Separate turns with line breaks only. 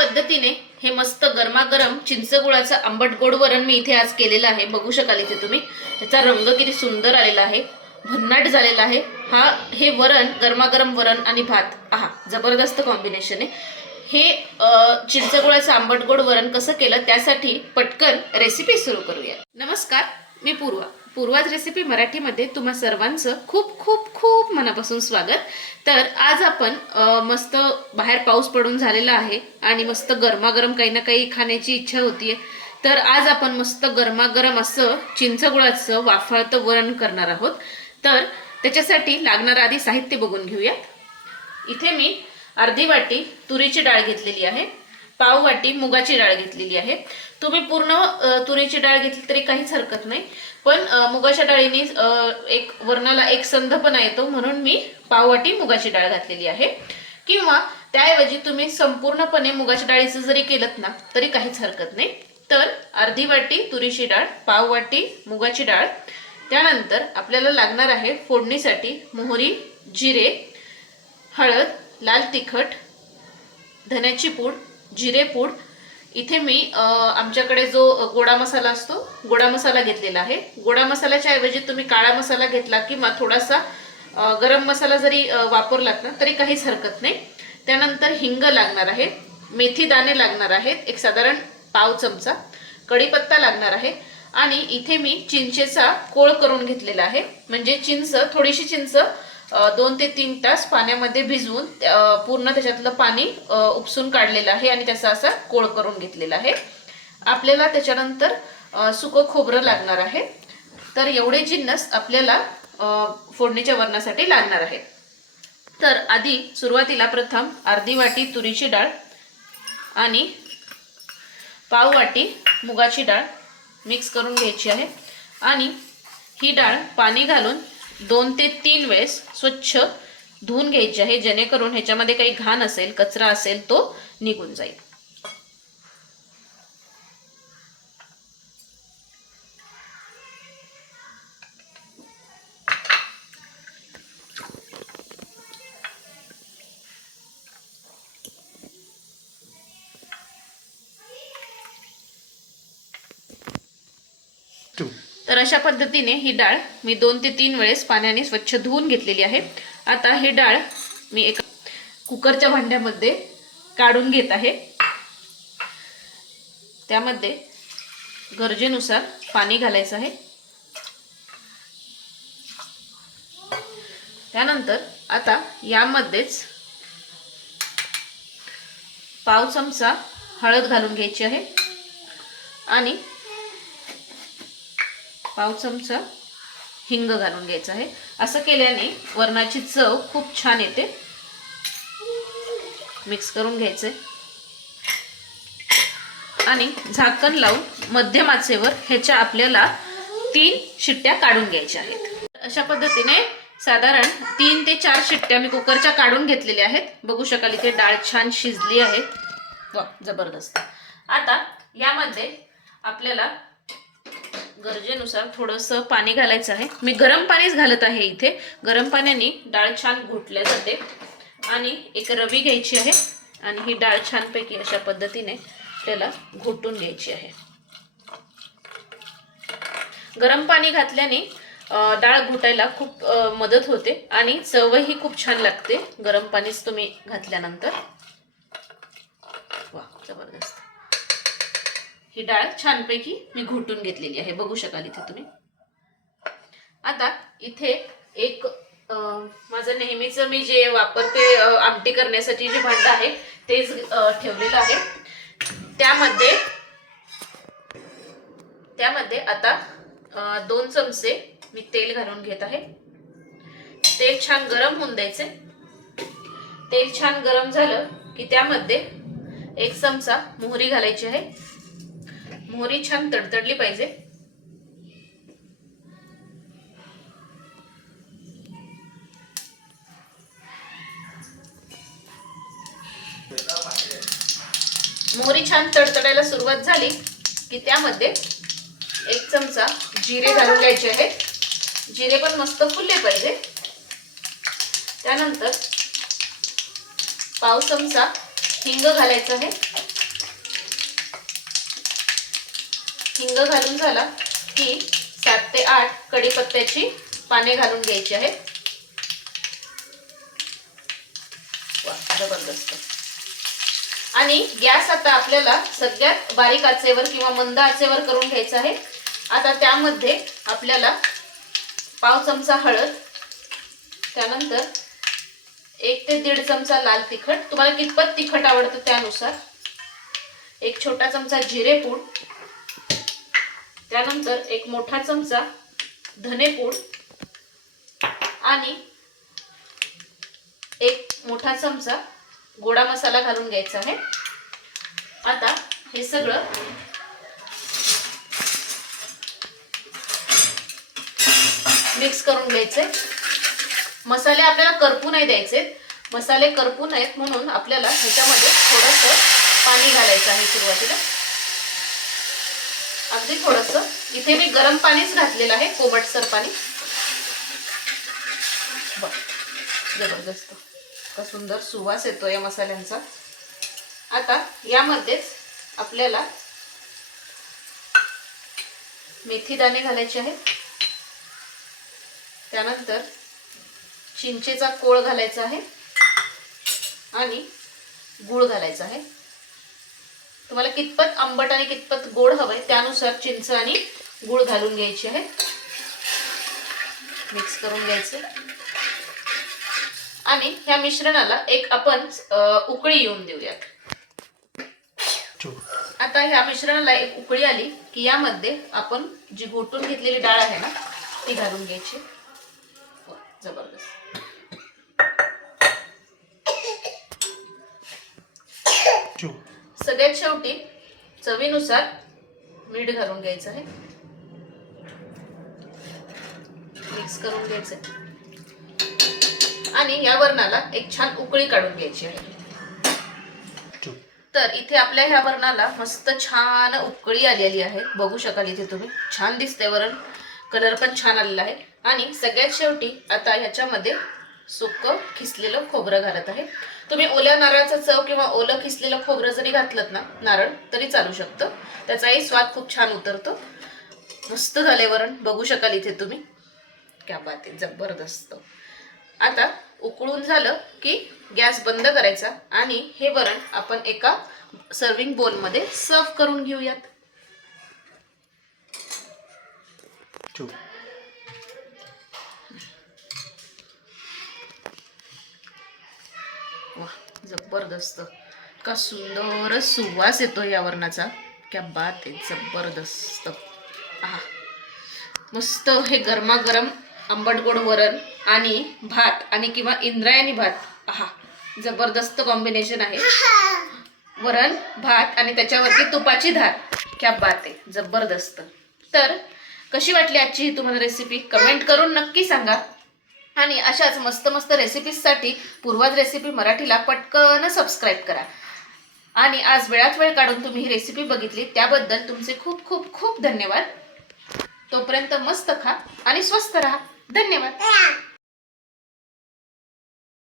पद्धतीने हे मस्त गरमागरम चिंचगुळाचं आंबट गोड वरण मी इथे आज केलेलं आहे. बघू शकाल इथे तुम्ही. त्याचा रंग किती सुंदर आलेला आहे. भन्नाट झालेला आहे. हा हे वरण गरमागरम वरण आणि भात. आहा जबरदस्त कॉम्बिनेशन आहे. हे चिंचगुळाचं आंबट गोड वरण कसं केलं? त्यासाठी पटकन रेसिपी सुरू करूया. नमस्कार. मी पूर्वा पूर्वाज रेसिपी मराठीमध्ये तुम्हा सर्वांचं खूप खूप खूप मनापासून स्वागत. तर आज आपण मस्त बाहेर पाऊस पडून झालेला आहे आणि मस्त गरमागरम काही ना काही खाण्याची इच्छा होतीये. तर आज आपण मस्त गरमागरम असं चिंचगुळाचं वाफाळतं वरण करणार आहोत. तर त्याच्यासाठी लागणारं आधी साहित्य बघून घेऊयात. इथे मी अर्धी वाटी तुरीची डाळ घेतलेली आहे. पाव वाटी मुगाची डाळ घेतलेली आहे. तुम्ही पूर्ण तुरीची डाळ घेतली तरी काहीच हरकत नाही. पण मुगाच्या डाळीने एक वर्णाला एक संधपणा येतो म्हणून मी पाव वाटी मुगाची डाळ घातलेली आहे. किंवा त्याऐवजी तुम्ही संपूर्णपणे मुगाच्या डाळीचं जरी केलं ना तरी काहीच हरकत नाही. तर अर्धी वाटी तुरीची डाळ पाव वाटी मुगाची डाळ. त्यानंतर आपल्याला लागणार आहे फोडणीसाठी मोहरी जिरे हळद लाल तिखट धन्याची पूड जिरेपूड इथे मी आमच्याकडे जो गोडा मसाला असतो गोडा मसाला घेतलेला आहे. गोडा मसाल्याच्या ऐवजी तुम्ही काळा मसाला घेतला किंवा थोडासा गरम मसाला जरी वापरलात ना तरी काहीच हरकत नाही. त्यानंतर हिंग लागणार आहे. मेथी दाणे लागणार आहेत. एक साधारण पाव चमचा. कढीपत्ता लागणार आहे. आणि इथे मी चिंचेचा कोळ करून घेतलेला आहे. म्हणजे चिंच थोडीशी चिंच दोन ते तीन तास पाण्यामध्ये भिजवून पूर्ण त्याच्यातलं पाणी उपसून काढलेलं आहे आणि त्याचा असा कोळ करून घेतलेला आहे. आपल्याला त्याच्यानंतर सुकं खोबरं लागणार आहे. तर एवढे जिन्नस आपल्याला फोडणीच्या वरणासाठी लागणार आहेत. तर आधी सुरुवातीला प्रथम अर्धी वाटी तुरीची डाळ आणि पाव वाटी मुगाची डाळ मिक्स करून घ्यायची आहे. आणि ही डाळ पाणी घालून दोन ते तीन वेळेस स्वच्छ धुवून घ्यायची आहे जेणेकरून ह्याच्यामध्ये काही घाण असेल कचरा असेल तो निघून जाईल. तर अशा पद्धतीने ही डाळ मी दोन ते तीन वेळेस पाण्याने स्वच्छ धुवून घेतलेली आहे. आता ही डाळ मी एका कुकरच्या भांड्यामध्ये काढून घेत आहे. त्यामध्ये गरजेनुसार पाणी घालायचं आहे. त्यानंतर आता यामध्येच पाव चमचा हळद घालून घ्यायची आहे. आणि पाव चमचा हिंग घालून घ्यायचा आहे. असं केल्याने वरणाची चव खूप छान येते. मिक्स करून घ्यायचे. आणि झाकण लावून मध्यम आचेवर ह्याच्या आपल्याला तीन शिट्ट्या काढून घ्यायच्या आहेत. अशा पद्धतीने साधारण तीन ते चार शिट्ट्या मी कुकरच्या काढून घेतलेल्या आहेत. बघू शकाल इथे डाळ छान शिजली आहे. वा जबरदस्त. आता यामध्ये आपल्याला गरजेनुसार थोडंसं पाणी घालायचं आहे. मी गरम पाणीच घालत आहे इथे. गरम पाण्याने डाळ छान घोटल्या जाते. आणि एक रवी घ्यायची आहे. आणि ही डाळ छानपैकी अशा पद्धतीने आपल्याला घोटून घ्यायची आहे. गरम पाणी घातल्याने डाळ घोटायला खूप मदत होते. आणि चवही खूप छान लागते. गरम पाणीच तुम्ही घातल्यानंतर वा जबरदस्त ही डाळ छानपैकी मी घोटून घेतलेली आहे. बघू शकाल इथे तुम्ही. आता इथे एक माझं नेहमीच मी जे वापरते आमटी करण्यासाठी जे भांड आहे तेच ठेवलेलं आहे. त्यामध्ये त्यामध्ये आता दोन चमचे मी तेल घालून घेत आहे. तेल छान गरम होऊन द्यायचे तेल छान गरम झालं की त्यामध्ये एक चमचा मोहरी घालायची आहे. मोहरी छान तडतडली पाहिजे. मोहरी छान तडतडायला सुरुवात झाली की त्यामध्ये एक चमचा जिरे घालून द्यायचे आहेत जिरे पण मस्त फुलले पाहिजे. त्यानंतर पाव चमचा हिंग घालायचं आहे. हिंग घालून झाला की सात ते आठ कढीपत्त्याची पाने घालून घ्यायची आहेत. जबरदस्त. आणि गॅस आता आपल्याला सगळ्यात बारीक आचेवर किंवा मंद आचेवर करून घ्यायचा आहे. आता त्यामध्ये आपल्याला पाव चमचा हळद त्यानंतर एक ते दीड चमचा लाल तिखट. तुम्हाला कितपत तिखट आवडतं त्यानुसार. एक छोटा चमचा जिरेपूड त्यानंतर एक मोठा चमचा धनेपूड आणि एक मोठा चमचा गोडा मसाला घालून घ्यायचा आहे. आता हे सगळं मिक्स करून घ्यायचे मसाले आपल्याला करपू नाही द्यायचे मसाले करपू नयेत म्हणून आपल्याला ह्याच्यामध्ये थोडंसं पाणी घालायचं आहे सुरुवातीला. अगदी थोडंसं. इथे मी गरम पाणीच घातलेलं आहे कोमटसर पाणी. बरं जबरदस्त. का सुंदर सुवास येतो या मसाल्यांचा. आता यामध्येच आपल्याला मेथी दाणे घालायचे आहेत. त्यानंतर चिंचेचा कोळ घालायचा आहे. आणि गूळ घालायचा आहे. तुम्हाला कितपत आंबट आणि कितपत गोड हवंय त्यानुसार चिंच आणि गूळ घालून घ्यायचे आहे मिक्स करून घ्यायचे. आणि ह्या मिश्रणाला एक आपण उकळी येऊन देऊयात. आता ह्या मिश्रणाला एक उकळी आली की यामध्ये आपण जी घोटून घेतलेली डाळ आहे ना ती घालून घ्यायची. जबरदस्त. सगळ्यात शेवटी चवीनुसार मीठ घालून घ्यायचं आहे. मिक्स करून घ्यायचं आणि या वरणाला एक छान उकळी काढून घ्यायची आहे. तर इथे आपल्या ह्या वरणाला मस्त छान उकळी आलेली आहे. बघू शकाल इथे तुम्ही. छान दिसते वरण. कलर पण छान आलेला आहे. आणि सगळ्यात शेवटी आता ह्याच्यामध्ये सुक्क खिसलेलं खोबरं घालत आहे. तुम्ही ओल्या नारळाचं चव किंवा ओलं खिसलेलं खोबरं जरी घातलं ना नारळ तरी चालू शकतं. त्याचाही स्वाद खूप छान उतरतो. मस्त झाले वरण. बघू शकाल इथे तुम्ही. क्या बात आहे जबरदस्त. आता उकळून झालं की गॅस बंद करायचा आणि हे वरण आपण एका सर्विंग बोलमध्ये सर्व करून घेऊयात वा जबरदस्त. का सुंदर सुवास येतो या वरणाचा. क्या बात आहे जबरदस्त. आहा. मस्त हे गरमागरम आंबट गोड वरण आणि भात आणि किंवा इंद्रायणी भात. आहा. जबरदस्त कॉम्बिनेशन आहे. वरण भात आणि त्याच्यावरती तुपाची धार. क्या बात आहे जबरदस्त. तर कशी वाटली आजची ही तुम्हाला रेसिपी कमेंट करून नक्की सांगा. आणि अशाच मस्त मस्त रेसिपीजसाठी पूर्वाज रेसिपी मराठीला पटकन सबस्क्राईब करा. आणि आज वेळात वेळ काढून तुम्ही ही रेसिपी बघितली त्याबद्दल तुमचे खूप खूप खूप धन्यवाद. तोपर्यंत मस्त खा आणि स्वस्त राहा. धन्यवाद.